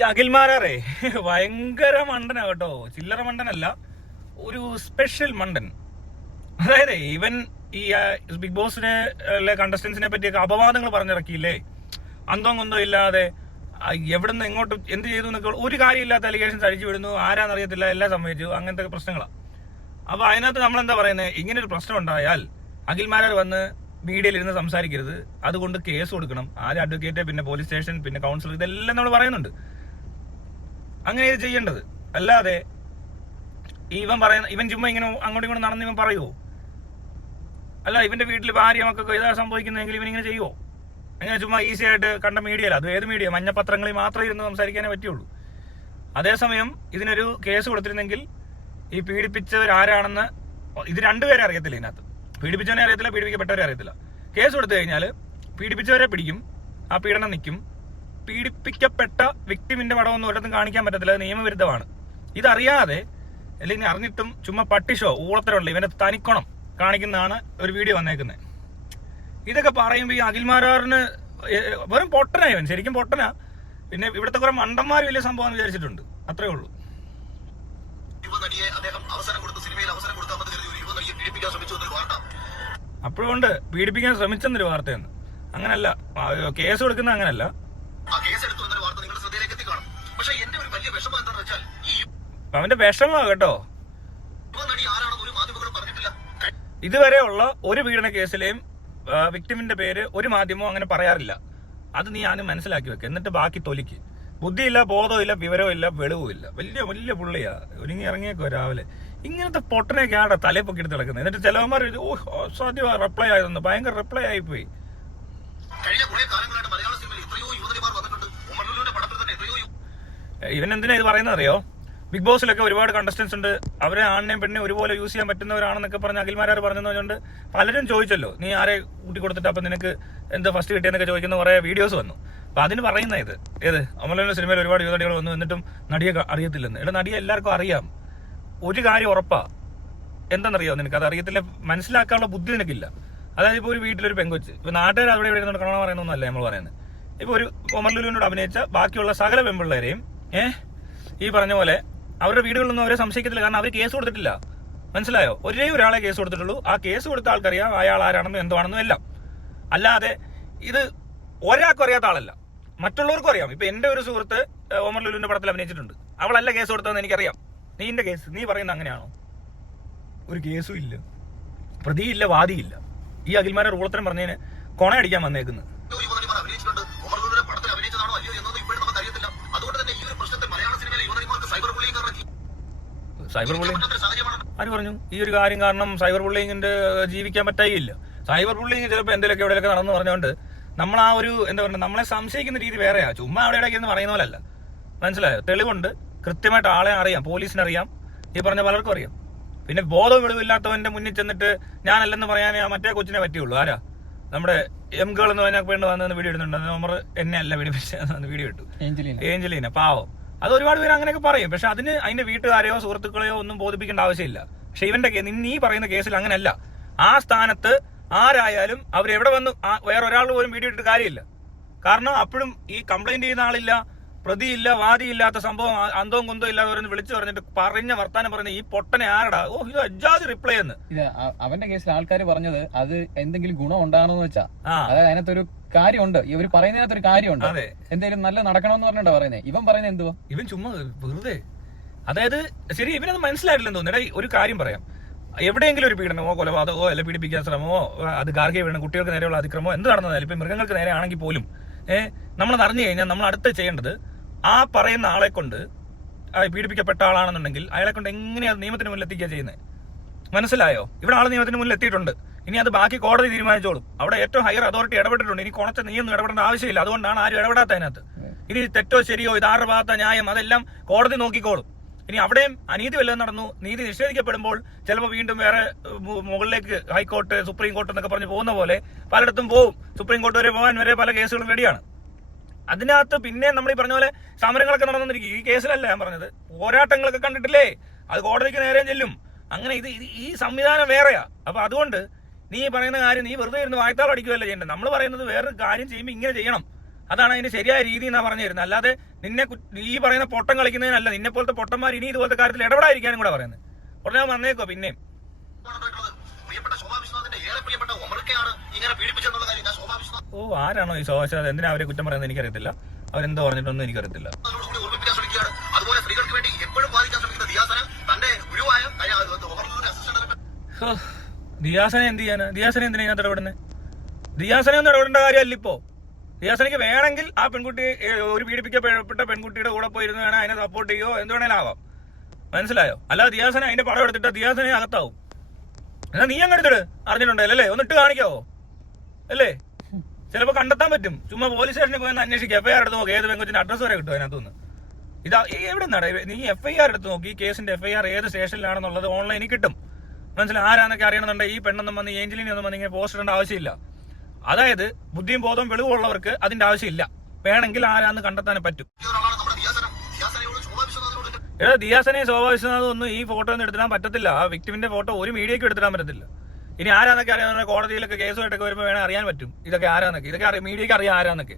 ഈ അഖിൽമാരാറേ ഭയങ്കര മണ്ടനാ കേട്ടോ, ചില്ലറ മണ്ടനല്ല, ഒരു സ്പെഷ്യൽ മണ്ടൻ. അതായത് ഇവൻ ഈ ബിഗ് ബോസിനെ കണ്ടസ്റ്റൻസിനെ പറ്റിയൊക്കെ അപവാദങ്ങൾ പറഞ്ഞിറക്കിയില്ലേ, അന്തം കൊന്തം ഇല്ലാതെ എവിടുന്ന് എങ്ങോട്ട് എന്ത് ചെയ്തു എന്നൊക്കെ ഒരു കാര്യമില്ലാത്ത അലിഗേഷൻസ് അടിച്ചു വിടുന്നു, ആരാന്നറിയത്തില്ല, എല്ലാം സംഭവിച്ചു, അങ്ങനത്തെ പ്രശ്നങ്ങളാണ്. അപ്പൊ അതിനകത്ത് നമ്മളെന്താ പറയുന്നത്, ഇങ്ങനെ ഒരു പ്രശ്നം ഉണ്ടായാൽ അഖിൽമാരാർ വന്ന് മീഡിയയിൽ ഇരുന്ന് സംസാരിക്കരുത്, അതുകൊണ്ട് കേസ് കൊടുക്കണം, ആദ്യം അഡ്വക്കേറ്റ്, പിന്നെ പോലീസ് സ്റ്റേഷൻ, പിന്നെ കൗൺസിലർ, ഇതെല്ലാം നമ്മൾ പറയുന്നുണ്ട്. അങ്ങനെ ഇത് ചെയ്യേണ്ടത്. അല്ലാതെ ഇവൻ ചുമ്മാ ഇങ്ങനെ അങ്ങോട്ടും ഇങ്ങോട്ടും നടന്ന് ഇവൻ പറയുമോ? അല്ല, ഇവന്റെ വീട്ടിൽ ഭാര്യ മക്കൾക്ക് ഇതാ സംഭവിക്കുന്നതെങ്കിൽ ഇവൻ ഇങ്ങനെ ചെയ്യുമോ? അങ്ങനെ ചുമ്മാ ഈസി ആയിട്ട് കണ്ട മീഡിയയിൽ, അത് ഏത് മീഡിയ, മഞ്ഞപ്പത്രങ്ങളിൽ മാത്രമേ ഇരുന്ന് സംസാരിക്കാനേ പറ്റുള്ളൂ. അതേസമയം ഇതിനൊരു കേസ് കൊടുത്തിരുന്നെങ്കിൽ ഈ പീഡിപ്പിച്ചവരാരാണെന്ന് ഇത് രണ്ടുപേരെ അറിയത്തില്ല. ഇതിനകത്ത് പീഡിപ്പിച്ചവനെ അറിയത്തില്ല, പീഡിപ്പിക്കപ്പെട്ടവരെ അറിയത്തില്ല. കേസ് കൊടുത്തു കഴിഞ്ഞാൽ പീഡിപ്പിച്ചവരെ പിടിക്കും, ആ പീഡനം നിൽക്കും. പീഡിപ്പിക്കപ്പെട്ട വിക്ടിമിന്റെ പടമൊന്നും ഒരിടത്തും കാണിക്കാൻ പറ്റത്തില്ല, അത് നിയമവിരുദ്ധമാണ്. ഇതറിയാതെ അല്ലെങ്കിൽ അറിഞ്ഞിട്ടും ചുമ്മാ പട്ടിഷോ ഊളത്തരമുള്ള ഇവന്റെ തനിക്കോണം കാണിക്കുന്നതാണ് ഒരു വീഡിയോ വന്നേക്കുന്നത്. ഇതൊക്കെ പറയുമ്പോൾ ഈ അഖിൽമാരാറിന് വെറും പൊട്ടനാ ഇവൻ, ശരിക്കും പൊട്ടനാ. പിന്നെ ഇവിടുത്തെ കുറെ മണ്ടന്മാർ വലിയ സംഭവം വിചാരിച്ചിട്ടുണ്ട്, അത്രേ ഉള്ളൂ. അപ്പോഴുണ്ട് പീഡിപ്പിക്കാൻ ശ്രമിച്ചെന്നൊരു വാർത്തയെന്ന്. അങ്ങനല്ല, കേസ് കൊടുക്കുന്ന അങ്ങനല്ല. അവന്റെ വിഷമമാണ് കേട്ടോ. ഇതുവരെ ഉള്ള ഒരു പീഡന കേസിലെയും വിക്ടിമിന്റെ പേര് ഒരു മാധ്യമവും അങ്ങനെ പറയാറില്ല. അത് നീ ആദ്യം മനസ്സിലാക്കി വെക്കുക, എന്നിട്ട് ബാക്കി തൊലിക്ക്. ബുദ്ധിയില്ല, ബോധമില്ല, വിവരവും വെളിവുമില്ല, വലിയ വലിയ പുള്ളിയാ. ഒരുങ്ങി ഇറങ്ങിയേക്കോ രാവിലെ. ഇങ്ങനത്തെ പൊട്ടനെയൊക്കെ ആടെ തലയിൽ പൊക്കി എടുത്ത് കിടക്കുന്നത്. എന്നിട്ട് ചിലവന്മാർ സാധ്യമാ റിപ്ലൈ ആയതെന്ന്, ഭയങ്കര റിപ്ലൈ ആയിപ്പോയി. ഇവൻ എന്തിനാ ഇത് പറയുന്നത് അറിയോ? ബിഗ് ബോസിലൊക്കെ ഒരുപാട് കണ്ടസ്റ്റൻസ് ഉണ്ട്, അവരെ ആണിനെയും പെണ്ണിനെയും ഒരുപോലെ യൂസ് ചെയ്യാൻ പറ്റുന്നവരാണെന്നൊക്കെ പറഞ്ഞ് അഖിൽമാരാർ പറഞ്ഞതുകൊണ്ട് പലരും ചോദിച്ചല്ലോ, നീ ആരെ കൂട്ടി കൊടുത്തിട്ട് അപ്പൊ നിനക്ക് എന്ത് ഫസ്റ്റ് കിട്ടിയെന്നൊക്കെ ചോദിക്കുന്ന കുറെ വീഡിയോസ് വന്നു. അപ്പൊ അതിന് പറയുന്ന ഏത് അമലന്റെ സിനിമയിൽ ഒരുപാട് യുവനടികൾ വന്നു, എന്നിട്ടും നടിയെ അറിയത്തില്ലെന്ന്. ഇവിടെ നടിയെ എല്ലാവർക്കും അറിയാം. ഒരു കാര്യം ഉറപ്പാ, എന്താണെന്നറിയാമോ നിനക്ക്? അത് അറിയത്തില്ല, മനസ്സിലാക്കാനുള്ള ബുദ്ധി നിനക്കില്ല. അതായത് ഇപ്പോൾ ഒരു വീട്ടിലൊരു പെങ്കൊച്ച്, ഇപ്പൊ നാട്ടുകാർ അവിടെ ഇവിടെ കാണാൻ പറയുന്നൊന്നല്ല നമ്മൾ പറയുന്നത്. ഇപ്പൊ ഒരു ഒമർലുലുവിനോട് അഭിനയിച്ച ബാക്കിയുള്ള സകല പെൺപിള്ളേരെയും ഈ പറഞ്ഞ പോലെ അവരുടെ വീടുകളിലൊന്നും അവരെ സംശയിക്കത്തില്ല, കാരണം അവർ കേസ് കൊടുത്തിട്ടില്ല. മനസ്സിലായോ? ഒരേ ഒരാളെ കേസ് കൊടുത്തിട്ടുള്ളൂ. ആ കേസ് കൊടുത്ത ആൾക്കറിയാം അയാൾ ആരാണെന്നും എന്താണെന്നും എല്ലാം. അല്ലാതെ ഇത് ഒരാൾക്കും അറിയാത്ത ആളല്ല, മറ്റുള്ളവർക്കും അറിയാം. ഇപ്പൊ എന്റെ ഒരു സുഹൃത്ത് ഒമർ ലുലുവിന്റെ പടത്തിൽ അഭിനയിച്ചിട്ടുണ്ട്, അവളല്ല കേസ് കൊടുത്തതെന്ന് എനിക്കറിയാം. നീന്റെ കേസ്, നീ പറയുന്നത് അങ്ങനെയാണോ? ഒരു കേസും ഇല്ല, പ്രതിയില്ല, വാദിയില്ല. ഈ അഖിൽമാരെ റൂളത്തരം പറഞ്ഞതിന് കൊണയടിക്കാൻ വന്നേക്കുന്നത്. സൈബർ ബുള്ളിങ് ആര് പറഞ്ഞു? ഈ ഒരു കാര്യം കാരണം സൈബർ ബുള്ളിങ്ങിന്റെ ജീവിക്കാൻ പറ്റായില്ല. സൈബർ ബുള്ളിങ് ചിലപ്പോൾ എന്തെങ്കിലുമൊക്കെ എവിടെയൊക്കെ നടന്നു പറഞ്ഞുകൊണ്ട് നമ്മൾ ആ ഒരു എന്താ പറയുക, നമ്മളെ സംശയിക്കുന്ന രീതി വേറെയാ. ചുമ്മാ അവിടെ ഇടയ്ക്ക് എന്ന് പറയുന്ന പോലല്ല. മനസ്സിലായോ? തെളിവുണ്ട്, കൃത്യമായിട്ട് ആളെ അറിയാം, പോലീസിനറിയാം, ഈ പറഞ്ഞ പലർക്കും അറിയാം. പിന്നെ ബോധം വെളിവില്ലാത്തവന്റെ മുന്നിൽ ചെന്നിട്ട് ഞാനല്ലെന്ന് പറയാൻ മറ്റേ കൊച്ചിനെ പറ്റിയുള്ളൂ. ആരാ? നമ്മുടെ എം ഗേൾ എന്ന് പറഞ്ഞാൽ വേണ്ടി വന്ന വീഡിയോ ഇടുന്നുണ്ട്. നമ്മൾ എന്നെ അല്ല വീഡിയോ ഇട്ടു, ഏഞ്ചലീന, പാവം. അത് ഒരുപാട് പേര് അങ്ങനെയൊക്കെ പറയും. പക്ഷെ അതിന്റെ വീട്ടുകാരെയോ സുഹൃത്തുക്കളെയോ ഒന്നും ബോധിപ്പിക്കേണ്ട ആവശ്യമില്ല. പക്ഷെ ഇവന്റെ നീ പറയുന്ന കേസിൽ അങ്ങനെയല്ല. ആ സ്ഥാനത്ത് ആരായാലും അവരെവിടെ വന്ന് വേറൊരാൾ പോലും വീഡിയോ ഇട്ടിട്ട് കാര്യമില്ല. കാരണം അപ്പോഴും ഈ കംപ്ലൈന്റ് ചെയ്യുന്ന ആളില്ല, പ്രതിയില്ല, വാദിയില്ലാത്ത സംഭവം അന്തവും കുന്തവും ഇല്ലാതെ വിളിച്ചു പറഞ്ഞിട്ട് പറഞ്ഞ വർത്താനം പറഞ്ഞ ഈ പൊട്ടനെ ആരടാ? ഓ, ഇത് അജാതി റിപ്ലൈ എന്ന്. അവന്റെ കേസിൽ ആൾക്കാർ പറഞ്ഞത് അത് എന്തെങ്കിലും ഗുണം ഉണ്ടാണെന്ന് വെച്ചാ, അതായത് അതിനകത്തൊരു കാര്യമുണ്ട്, ഇവർ പറയുന്നതിനകത്തൊരു കാര്യമുണ്ട്, എന്തെങ്കിലും നല്ല നടക്കണമെന്ന് പറഞ്ഞിട്ടാ പറയുന്നത്. ഇവൻ പറയുന്നത് എന്തുവാ? ഇവൻ ചുമ്മാ വെറുതെ. അതായത് ശരി, ഇവനത് മനസ്സിലായിട്ടില്ലെന്ന് തോന്നുന്നു. ഒരു കാര്യം പറയാം, എവിടെയെങ്കിലും ഒരു പീഡനമോ കൊലപാതകമോ അല്ലെ പീഡിപ്പിക്കാൻ ശ്രമമോ അത് ഗാർഹിക പീഡനം, കുട്ടികൾക്ക് നേരെയുള്ള അതിക്രമമോ എന്ത് നടന്നതായാലും, ഇപ്പൊ മൃഗങ്ങൾക്ക് നേരെ ആണെങ്കിൽ പോലും നമ്മളത് അറിഞ്ഞു കഴിഞ്ഞാൽ നമ്മൾ അടുത്ത് ചെയ്യേണ്ടത് ആ പറയുന്ന ആളെ കൊണ്ട്, പീഡിപ്പിക്കപ്പെട്ട ആളാണെന്നുണ്ടെങ്കിൽ അയാളെ കൊണ്ട് എങ്ങനെയാണ് നിയമത്തിന് മുന്നിൽ എത്തിക്കുക ചെയ്യുന്നത്? മനസ്സിലായോ? ഇവിടെ ആൾ നിയമത്തിന് മുന്നിൽ എത്തിയിട്ടുണ്ട്. ഇനി അത് ബാക്കി കോടതി തീരുമാനിച്ചോളും. അവിടെ ഏറ്റവും ഹയർ അതോറിറ്റി ഇടപെട്ടിട്ടുണ്ട്. ഇനി കുറച്ച് നീയൊന്നും ഇടപെടേണ്ട ആവശ്യമില്ല. അതുകൊണ്ടാണ് ആരും ഇടപെടാത്ത അതിനകത്ത്. ഇനി തെറ്റോ ശരിയോ, ഇതാരുടെ ഭാഗത്ത ന്യായം, അതെല്ലാം കോടതി നോക്കിക്കോളും. ഇനി അവിടെയും അനീതി വല്ലതും നടന്നു, നീതി നിഷേധിക്കപ്പെടുമ്പോൾ ചിലപ്പോൾ വീണ്ടും വേറെ മുകളിലേക്ക് ഹൈക്കോർട്ട്, സുപ്രീം കോർട്ട് എന്നൊക്കെ പറഞ്ഞ് പോകുന്ന പോലെ പലയിടത്തും പോവും. സുപ്രീം കോർട്ട് വരെ പോകാൻ വരെ പല കേസുകളും റെഡിയാണ്. അതിനകത്ത് പിന്നെ നമ്മൾ ഈ പറഞ്ഞ പോലെ സമരങ്ങളൊക്കെ നടന്നിരിക്കും. ഈ കേസിലല്ല ഞാൻ പറഞ്ഞത്, പോരാട്ടങ്ങളൊക്കെ കണ്ടിട്ടില്ലേ, അത് കോടതിക്ക് നേരെ ചെല്ലും. അങ്ങനെ ഈ സംവിധാനം വേറെയാ. അപ്പൊ അതുകൊണ്ട് നീ പറയുന്ന കാര്യം നീ വെറുതെ ഇരുന്ന് വായ്ത്താൾ അടിക്കുകയല്ല ചെയ്യേണ്ടത്. നമ്മൾ പറയുന്നത് വേറൊരു കാര്യം ചെയ്യുമ്പോൾ ഇങ്ങനെ ചെയ്യണം. അതാണ് അതിന്റെ ശരിയായ രീതി എന്നാ പറഞ്ഞു തരുന്നത്. അല്ലാതെ നിന്നെ ഈ പറയുന്ന പൊട്ടം കളിക്കുന്നതിനല്ല. നിന്നെ പോലത്തെ പൊട്ടന്മാർ ഇനി ഇതുപോലത്തെ കാര്യത്തിൽ ഇടപെടാതിരിക്കാനും കൂടെ പറയുന്നത്. ഉടനെ വന്നേക്കോ പിന്നെയും. ഓ, ആരാണോ ഈ ശോഭാവിശ്വാസം? എന്തിനാ അവരെ കുറ്റം പറയുന്നത് എനിക്കറിയത്തില്ല. അവരെന്തോ പറഞ്ഞിട്ടൊന്നും എനിക്കറിയത്തില്ല. ദിയാസനെ എന്ത് ചെയ്യാനാ? ദിയാസനെ എന്തിനാ ഇതിനകത്ത് ഇടപെടുന്നത്? ദിയാസനെ ഒന്നും ഇടപെടേണ്ട കാര്യമല്ല ഇപ്പോ. ദിയാസനയ്ക്ക് വേണമെങ്കിൽ ആ പെൺകുട്ടി ഒരു പീഡിപ്പിക്കപ്പെട്ട പെൺകുട്ടിയുടെ കൂടെ പോയിരുന്ന് വേണം അതിനെ സപ്പോർട്ട് ചെയ്യോ എന്ത് വേണേലും ആവാം. മനസ്സിലായോ? അല്ലാതെ ദിയാസന അതിന്റെ പടം എടുത്തിട്ട് ദിയാസനെ അകത്താവും. എന്നാ നീ അങ്ങ് എടുത്തിട്ട് അറിഞ്ഞിട്ടുണ്ടല്ലേ? ഒന്നിട്ട് കാണിക്കാവോ? അല്ലേ? ചിലപ്പോൾ കണ്ടെത്താൻ പറ്റും. ചുമ്മാ പോലീസ് സ്റ്റേഷനിൽ പോയി അന്വേഷിക്കുക. FIR എടുത്ത് നോക്കി ഏത് പെൺകൊച്ചിന്റെ അഡ്രസ് വരെ കിട്ടും അതിനകത്തുനിന്ന്. ഇതാ എവിടെ നിന്നാണ് നീ FIR എടുത്ത് നോക്കി കേസിന്റെ FIR ഏത് സ്റ്റേഷനിലാണെന്നുള്ളത് ഓൺലൈനിൽ കിട്ടും. മനസ്സിലായി? ആരാന്നൊക്കെ അറിയണമെന്നുണ്ടെങ്കിൽ ഈ പെണ്ണൊന്നും വന്ന് ഏഞ്ചലിനെ ഒന്നും വന്ന് ഇങ്ങനെ പോസ്റ്റ് ഇടേണ്ട ആവശ്യമില്ല. അതായത് ബുദ്ധിയും ബോധവും വെളിവുള്ളവർക്ക് അതിന്റെ ആവശ്യമില്ല. വേണമെങ്കിൽ ആരാന്ന് കണ്ടെത്താൻ പറ്റും. എടാ, ദിയാസനെ ശോഭാവിശ്വനാഥും ഒന്നും ഈ ഫോട്ടോ ഒന്നും എടുത്തിടാൻ പറ്റത്തില്ല. ആ വിക്ടിമിന്റെ ഫോട്ടോ ഒരു മീഡിയയ്ക്ക് എടുത്തിടാൻ പറ്റത്തില്ല. ഇനി ആരാന്നൊക്കെ അറിയാൻ കോടതിയിലൊക്കെ കേസുമായിട്ടൊക്കെ വരുമ്പോൾ വേണേൽ അറിയാൻ പറ്റും ഇതൊക്കെ ആരാന്നൊക്കെ. ഇതൊക്കെ മീഡിയയ്ക്ക് അറിയാം ആരാന്നൊക്കെ.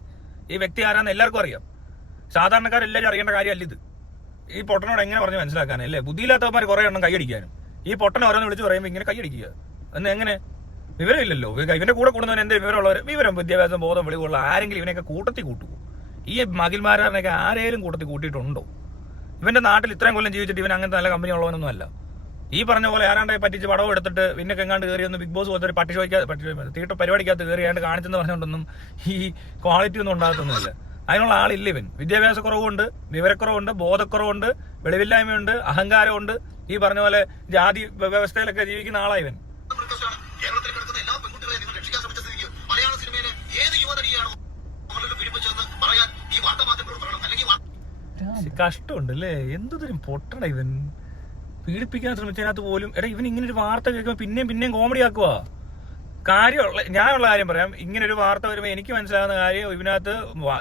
ഈ വ്യക്തി ആരാന്ന് എല്ലാവർക്കും അറിയാം. സാധാരണക്കാരെല്ലാവരും അറിയേണ്ട കാര്യമല്ല ഇത്. ഈ പൊട്ടനോട് എങ്ങനെ പറഞ്ഞ് മനസ്സിലാക്കാനല്ലേ? ബുദ്ധിയില്ലാത്തവന്മാർ കുറെ എണ്ണം കൈയടിക്കാനും ഈ പൊട്ടനെ ഓരോന്ന് വിളിച്ച് പറയുമ്പോൾ ഇങ്ങനെ കൈയടിക്കുക എന്ന് എങ്ങനെ? വിവരമില്ലല്ലോ. ഇവന്റെ കൂടെ കൂടുന്നവൻ എന്ത് വിവരമുള്ളവർ? വിവരം, വിദ്യാഭ്യാസം, ബോധം, വെളിവുള്ള ആരെങ്കിലും ഇവനെയൊക്കെ കൂട്ടത്തിൽ കൂട്ടുമോ? ഈ മകിൽമാരനെയൊക്കെ ആരെങ്കിലും കൂട്ടത്തിൽ കൂട്ടിയിട്ടുണ്ടോ? ഇവന്റെ നാട്ടിൽ ഇത്രയും കൊല്ലം ജീവിച്ചിട്ട് ഇവൻ അങ്ങനത്തെ നല്ല കമ്പനി ഉള്ളവനൊന്നും അല്ല. ഈ പറഞ്ഞ പോലെ ആരാണ്ടെ പറ്റിച്ച് പടവും എടുത്തിട്ട് പിന്നെ എങ്ങാണ്ട് കയറി ഒന്ന് ബിഗ് ബോസ് പോലത്തെ ഒരു തീട്ട പരിപാടിക്കകത്ത് കയറിയാണ്ട് കാണിച്ചെന്ന് പറഞ്ഞുകൊണ്ടൊന്നും ഈ ക്വാളിറ്റി ഒന്നും ഉണ്ടാകത്തൊന്നുമില്ല. അതിനുള്ള ആളില്ല ഇവൻ. വിദ്യാഭ്യാസ കുറവുണ്ട്, വിവരക്കുറവുണ്ട്, ബോധക്കുറവുണ്ട്, വെളിവില്ലായ്മയുണ്ട്, അഹങ്കാരമുണ്ട്. ഈ പറഞ്ഞ പോലെ ജാതി വ്യവസ്ഥയിലൊക്കെ ജീവിക്കുന്ന ആളാ ഇവൻ. കഷ്ടമുണ്ട് അല്ലേ? എന്തൊരു പൊട്ടട ഇവൻ. പീഡിപ്പിക്കാൻ ശ്രമിച്ചതിനകത്ത് പോലും എടാ ഇവൻ ഇങ്ങനെ ഒരു വാർത്ത കേൾക്കുമ്പോൾ പിന്നെയും കോമഡി ആക്കുക. കാര്യമുള്ള ഞാനുള്ള കാര്യം പറയാം. ഇങ്ങനെ ഒരു വാർത്ത വരുമ്പോൾ എനിക്ക് മനസ്സിലാകുന്ന കാര്യം, ഇതിനകത്ത്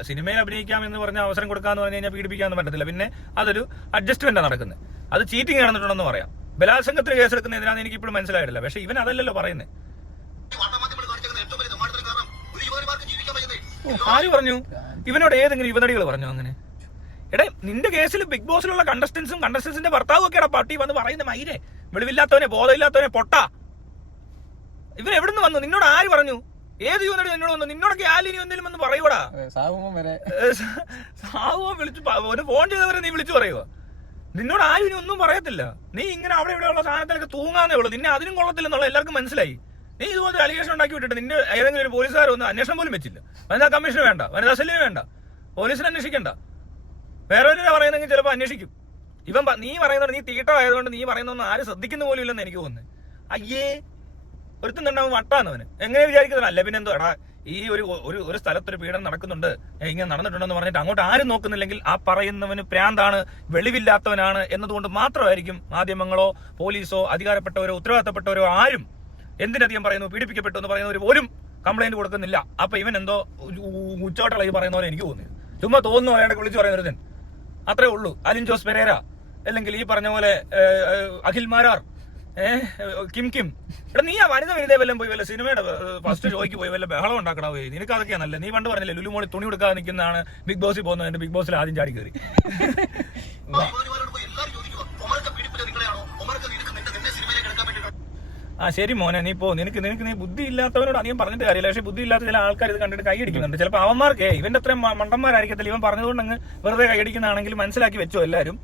സിനിമയിൽ അഭിനയിക്കാം എന്ന് പറഞ്ഞ അവസരം കൊടുക്കാന്ന് പറഞ്ഞു കഴിഞ്ഞാൽ പീഡിപ്പിക്കാന്ന് പറ്റത്തില്ല. പിന്നെ അതൊരു അഡ്ജസ്റ്റ്മെന്റാണ് നടക്കുന്നത്. അത് ചീറ്റിംഗ് നടന്നിട്ടുണ്ടെന്ന് പറയാം. ബലാത്സംഗത്തിന് കേസെടുക്കുന്ന എന്തിനാന്ന് എനിക്ക് ഇപ്പോഴും മനസ്സിലായിട്ടില്ല. പക്ഷെ ഇവൻ അതല്ലല്ലോ പറയുന്നത്. ആര് പറഞ്ഞു? ഇവനോട് ഏതെങ്കിലും യുവനടികൾ പറഞ്ഞു അങ്ങനെ? എടേ, നിന്റെ കേസിൽ ബിഗ് ബോസിലുള്ള കണ്ടസ്റ്റൻസിന്റെ ഭർത്താവും ഒക്കെയാണ് പട്ടി വന്ന് പറയുന്ന മൈരെ വെളിവില്ലാത്തവനെ, ബോധമില്ലാത്തവനെ, പൊട്ട. ഇവൻ എവിടുന്ന് വന്നു? നിന്നോട് ആര് പറഞ്ഞു? ഏത് യുവനടി നിന്നോട് വന്നു? നിന്നോടൊക്കെ ആലിനി എന്തെങ്കിലും വന്ന് പറയൂടാ? സാവുവൻ വിളിച്ചു ഒരു ഫോൺ ചെയ്തവരെ നീ വിളിച്ചു പറയുക. നിന്നോട് ആരും ഇനി ഒന്നും പറയത്തില്ല. നീ ഇങ്ങനെ അവിടെ ഇവിടെയുള്ള സാധനത്തിലൊക്കെ തൂങ്ങാന്നേ ഉള്ളൂ. നിന്നെ അതിനും കൊള്ളത്തില്ലെന്നുള്ള എല്ലാവർക്കും മനസ്സിലായി. നീ ഇതുപോലത്തെ അലിഗേഷൻ ഉണ്ടാക്കി വിട്ടിട്ട് നിന്റെ ഏതെങ്കിലും ഒരു പോലീസുകാരൊന്നും അന്വേഷണം പോലും വെച്ചില്ല. വനിതാ കമ്മീഷന് വേണ്ട, വനിതാ സെല്ലിന് വേണ്ട, പോലീസിന് അന്വേഷിക്കണ്ട. വേറെ ഒരു പറയുന്നെങ്കിൽ ചിലപ്പോൾ അന്വേഷിക്കും. ഇവൻ നീ പറയുന്നത് നീ തീട്ടമായതുകൊണ്ട് നീ പറയുന്നൊന്നും ആരും ശ്രദ്ധിക്കുന്ന പോലും ഇല്ലെന്ന് എനിക്ക് തോന്നുന്നത്. അയ്യേ, ഒരുത്തും തണ്ടാവും വട്ടാന്നവന് എങ്ങനെ വിചാരിക്കുന്നതല്ല. പിന്നെ എന്തോ എടാ, ഈ ഒരു സ്ഥലത്തൊരു പീഡനം നടക്കുന്നുണ്ട്, ഇങ്ങനെ നടന്നിട്ടുണ്ടെന്ന് പറഞ്ഞിട്ട് അങ്ങോട്ട് ആരും നോക്കുന്നില്ലെങ്കിൽ ആ പറയുന്നവന് പ്രാന്താണ്, വെളിവില്ലാത്തവനാണ് എന്നതുകൊണ്ട് മാത്രമായിരിക്കും മാധ്യമങ്ങളോ പോലീസോ അധികാരപ്പെട്ടവരോ ഉത്തരവാദിത്തപ്പെട്ടവരോ ആരും എന്തിനധികം പറയുന്നു പീഡിപ്പിക്കപ്പെട്ടു എന്ന് പറയുന്നവർ പോലും കംപ്ലൈന്റ് കൊടുക്കുന്നില്ല. അപ്പൊ ഇവൻ എന്തോ ഉച്ചോട്ടുള്ള ഈ പറയുന്ന പോലെ എനിക്ക് തോന്നുന്നു. ചുമ്മാ തോന്നുന്നു അയാളെ വിളിച്ചു പറയുന്നൊരുത്തൻ. അത്രേ ഉള്ളൂ. അലിൻ ജോസ് പെരേര അല്ലെങ്കിൽ ഈ പറഞ്ഞ പോലെ അഖിൽ മാരാർ, കിം എടാ, നീ ആ വനിത വനിതയെ വല്ലതും പോയി വല്ല സിനിമയുടെ ഫസ്റ്റ് ഷോയ്ക്ക് പോയി വല്ല ബഹളം ഉണ്ടാക്കണ പോയി. നിനക്ക് അതൊക്കെയാ നല്ല. നീ പണ്ട് പറഞ്ഞില്ലേ ലുലുമോളി തുണി കൊടുക്കാതെ നിൽക്കുന്നതാണ് ബിഗ് ബോസിൽ പോകുന്നത്. ബിഗ് ബോസിൽ ആദ്യം ചാടി കയറി. ആ ശരി മോനെ, നീ പോ. നിനക്ക് നീ ബുദ്ധി ഇല്ലാത്തവനോട് അധികം പറഞ്ഞിട്ട് കാര്യമില്ല. പക്ഷെ ബുദ്ധി ഇല്ലാത്ത ചില ആൾക്കാർ ഇത് കണ്ടിട്ട് കൈയടിക്കുന്നുണ്ട്. ചിലപ്പോൾ അവന്മാർക്ക് ഇവന്റെ അത്രയും മണ്ടന്മാരായിരിക്കത്തില്ല. ഇവൻ പറഞ്ഞതുകൊണ്ട് അങ്ങ് വെറുതെ കൈയടിക്കുന്നതാണെങ്കിൽ മനസ്സിലാക്കി വെച്ചോ എല്ലാവരും.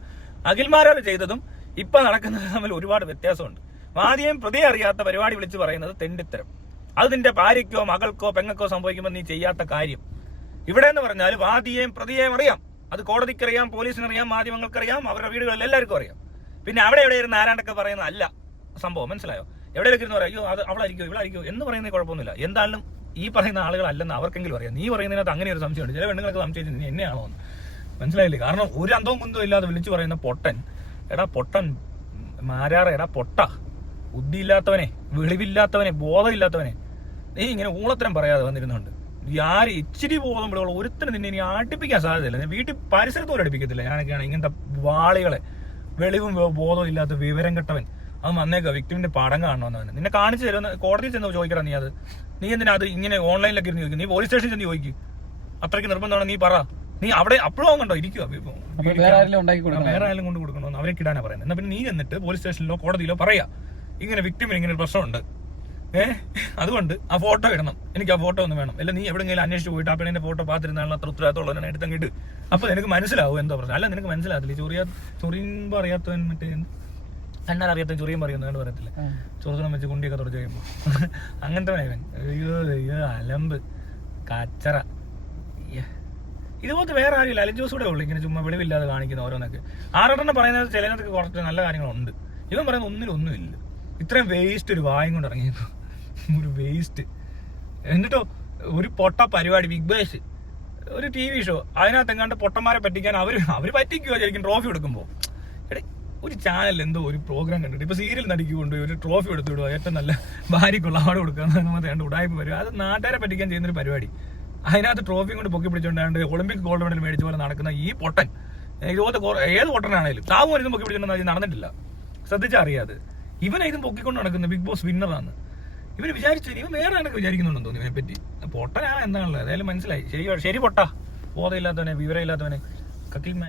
അഖിൽമാരാർ ചെയ്തതും ഇപ്പൊ നടക്കുന്നത് തമ്മിൽ ഒരുപാട് വ്യത്യാസമുണ്ട്. ആദ്യം പ്രതിയെ അറിയാത്ത പരിപാടി വിളിച്ച് പറയുന്നത് തെണ്ടിത്തരം. അത് നിന്റെ ഭാര്യയ്ക്കോ മകൾക്കോ പെങ്ങൾക്കോ സംഭവിക്കുമ്പോൾ നീ ചെയ്യാത്ത കാര്യം. ഇവിടെ എന്ന് പറഞ്ഞാൽ വാദിയെയും പ്രതിയെയും അറിയാം. അത് കോടതിക്കറിയാം, പോലീസിനറിയാം, മാധ്യമങ്ങൾക്കറിയാം, അവരുടെ വീടുകളിൽ എല്ലാവർക്കും അറിയാം. പിന്നെ അവിടെ എവിടെ ഇരുന്ന് ആരാണ്ടൊക്കെ പറയുന്നതല്ല സംഭവം. മനസ്സിലായോ? എവിടെയൊക്കെ ഇരുന്ന് പറയും, അയ്യോ അത് അവളായിരിക്കോ ഇവളായിരിക്കോ എന്ന് പറയുന്നത് കുഴപ്പമൊന്നുമില്ല. എന്തായാലും ഈ പറയുന്ന ആളുകളല്ലെന്ന് അവർക്കെങ്കിലും അറിയാം. നീ പറയുന്നതിനകത്ത് അങ്ങനെ ഒരു സംശയമുണ്ട്. ചില പെണ്ണുങ്ങൾക്ക് സംശയിച്ചു നീ എന്നെയാണോ എന്ന്. മനസ്സിലായില്ലേ? കാരണം ഒരു അന്തവും കുന്തവും ഇല്ലാതെ വിളിച്ചു പറയുന്ന പൊട്ടൻ. എടാ പൊട്ടൻ മാരാറ, എടാ പൊട്ട, ബുദ്ധിയില്ലാത്തവനെ, വെളിവില്ലാത്തവനെ, ബോധമില്ലാത്തവനെ, നീ ഇങ്ങനെ ഊളത്തരം പറയാതെ വന്നിരുന്നുണ്ട്. ആര് ഇച്ചിരി ബോധം വിളിയുള്ള ഒരുത്തരം നിന്നെ ഇനി അടുപ്പിക്കാൻ സാധ്യതയില്ല. വീട്ടിൽ പരിസരത്ത് പോലും അടുപ്പിക്കത്തില്ല. ഞാനൊക്കെയാണ് ഇങ്ങനത്തെ വാളികളെ. വെളിവും ബോധവും ഇല്ലാത്ത വിവരം കെട്ടവൻ അത് വന്നേക്ക വിക്ടിമിന്റെ പടം കാണണമെന്നവന് നിന്നെ കാണിച്ചു തരുന്ന കോടതിയിൽ ചെന്ന് ചോദിക്കണം. നീ എന്തിനാ അത് ഇങ്ങനെ ഓൺലൈനിലൊക്കെ ഇരുന്ന് ചോദിക്കും? നീ പോലീസ് സ്റ്റേഷനിൽ ചെന്ന് ചോദിക്കും. അത്രയ്ക്ക് നിർബന്ധമാണ് നീ പറ. നീ അവിടെ അപ്പോഴും കണ്ടോ ഇരിക്കുക, വേറെ ആരെങ്കിലും കൊണ്ട് കൊടുക്കണമെന്ന് അവരെ കിടാനാ പറയുന്നത്. എന്നാ പിന്നെ നീ എന്നിട്ട് പോലീസ് സ്റ്റേഷനിലോ കോടതിയിലോ പറയാ ഇങ്ങനെ വിക്ടിമിന് ഇങ്ങനെ ഒരു പ്രശ്നമുണ്ട്, അതുകൊണ്ട് ആ ഫോട്ടോ ഇടണം, എനിക്ക് ആ ഫോട്ടോ ഒന്ന് വേണം. അല്ല നീ എവിടെയെങ്കിലും അന്വേഷിച്ച് പോയിട്ട് ആ പെണ്ണിന്റെ ഫോട്ടോ പാത്തിരുന്നാലും അത്ര ഉത്തരവാദിത്തമുള്ളവനാണ് എടുത്തങ്ങിട്ട്. അപ്പൊ നിനക്ക് മനസ്സിലാവും എന്തോ പ്രശ്നം. അല്ല നിനക്ക് മനസ്സിലാകത്തില്ല, ചൊറിയുമ്പോ അറിയാത്തവൻ മറ്റേ കണ്ണാൽ അറിയാത്തവൻ ചൊറിയും പറയുന്നത് പറയത്തില്ല, ചൊറുതണം വെച്ച് കുണ്ടിയൊക്കെ തുറച്ച് കഴിയുമ്പോ അങ്ങനത്തെ ഇവൻ. അയ്യോ അലമ്പ് കച്ചറ. ഇതുപോലത്തെ വേറെ ആരുമില്ല, അലൻ ജോസ് കൂടെ ഉള്ളു ഇങ്ങനെ ചുമ്മാ വെളിവില്ലാതെ കാണിക്കുന്ന ഓരോന്നൊക്കെ. ആറെണ്ണം പറയുന്നത് ചിലതൊക്കെ കുറച്ച് നല്ല കാര്യങ്ങളുണ്ട്, ഇവൻ പറയുന്നത് ഒന്നിലൊന്നുമില്ല. ഇത്രയും വേസ്റ്റ് ഒരു വായും കൊണ്ട് ഇറങ്ങിയത്, ഒരു വേസ്റ്റ്. എന്നിട്ടോ ഒരു പൊട്ട പരിപാടി, ബിഗ് ബോസ് ഒരു TV ഷോ, അതിനകത്ത് എങ്ങാണ്ട് പൊട്ടന്മാരെ പറ്റിക്കാൻ അവര് പറ്റിക്കുവോ ശരിക്കും ട്രോഫി കൊടുക്കുമ്പോ. എടേ ഒരു ചാനലിൽ എന്തോ ഒരു പ്രോഗ്രാം കണ്ടിട്ട് ഇപ്പൊ സീരിയൽ നടിക്കൊണ്ട് ഒരു ട്രോഫി എടുത്തു വിടുക, ഏറ്റവും നല്ല ഭാര്യക്കുള്ള അവാർഡ് കൊടുക്കുക, ഉടായ്പ വരും. അത് നാട്ടുകാരെ പറ്റിക്കാൻ ചെയ്യുന്നൊരു പരിപാടി. അതിനകത്ത് ട്രോഫിയും കൊണ്ട് പൊക്കി പിടിച്ചോണ്ടാണ്ട് ഒളിമ്പിക് ഗോൾഡ് മെഡൽ മേടിച്ച പോലെ നടക്കുന്ന ഈ പൊട്ടൻ, ഇതുപോലത്തെ ഏത് പൊട്ടനാണേലും സാവും ഇതും പൊക്കി പിടിച്ചോണ്ടെന്ന് നടന്നിട്ടില്ല, ശ്രദ്ധിച്ചാൽ അറിയാതെ. ഇവനെ ഇതും പൊക്കിക്കൊണ്ട് നടക്കുന്ന ബിഗ് ബോസ് വിന്നറാണ്. ഇവന് വിചാരിച്ചു, ഇവൻ വേറെ ആണൊക്കെ വിചാരിക്കുന്നുണ്ടെന്ന് തോന്നി ഇവനെ പറ്റി. പൊട്ടനാ എന്താണല്ലോ, ഏതായാലും മനസ്സിലായി. ശരി പൊട്ടാ, ബോധമില്ലാത്തവനെ, വിവരമില്ലാത്തവനെ, കക്കിൽ